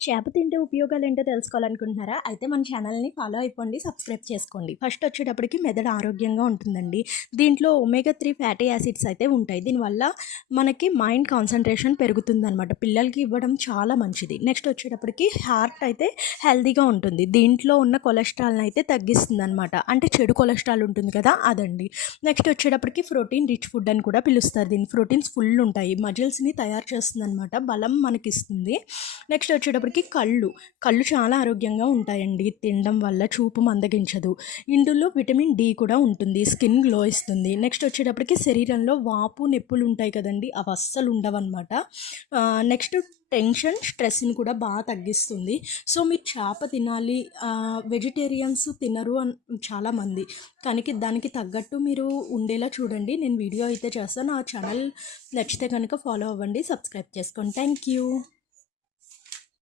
చేప తింటే ఉపయోగాలేంటో తెలుసుకోవాలనుకుంటున్నారా? అయితే మన ఛానల్‌ని ఫాలో అయిపోండి, సబ్స్క్రైబ్ చేసుకోండి. ఫస్ట్ వచ్చేటప్పటికి మెదడు ఆరోగ్యంగా ఉంటుందండి. దీంట్లో ఒమేగా 3 ఫ్యాటీ యాసిడ్స్ అయితే ఉంటాయి. దీనివల్ల మనకి మైండ్ కాన్సంట్రేషన్ పెరుగుతుందనమాట. పిల్లలకి ఇవ్వడం చాలా మంచిది. నెక్స్ట్ వచ్చేటప్పటికి హార్ట్ అయితే హెల్తీగా ఉంటుంది. దీంట్లో ఉన్న కొలెస్ట్రాల్‌ని అయితే తగ్గిస్తుందనమాట. అంటే చెడు కొలెస్ట్రాల్ ఉంటుంది కదా! అదండి. నెక్స్ట్ వచ్చేటప్పటికి ప్రోటీన్ రిచ్ ఫుడ్ అని కూడా పిలుస్తారు దీన్ని. ప్రోటీన్స్ ఫుల్ ఉంటాయి. మజిల్స్‌ని తయారు చేస్తుందనమాట. బలం మనకిస్తుంది. నెక్స్ట్ వచ్చేటప్పటికి కళ్ళు చాలా ఆరోగ్యంగా ఉంటాయండి తినడం వల్ల. చూపు మందగించదు. ఇందులో విటమిన్ డి కూడా ఉంటుంది. స్కిన్ గ్లో ఇస్తుంది. నెక్స్ట్ వచ్చేటప్పటికి శరీరంలో వాపు నొప్పులు ఉంటాయి కదండి, అవి అస్సలు ఉండవన్నమాట. నెక్స్ట్ టెన్షన్ స్ట్రెస్ని కూడా బాగా తగ్గిస్తుంది. సో మీరు చేప తినాలి, వెజిటేరియన్స్ తినరు అని చాలామంది, కానీ దానికి తగ్గట్టు మీరు ఉండేలా చూడండి. నేను వీడియో అయితే చేస్తాను. ఆ ఛానల్ నచ్చితే కనుక ఫాలో అవ్వండి, సబ్స్క్రైబ్ చేసుకోండి. Thank you.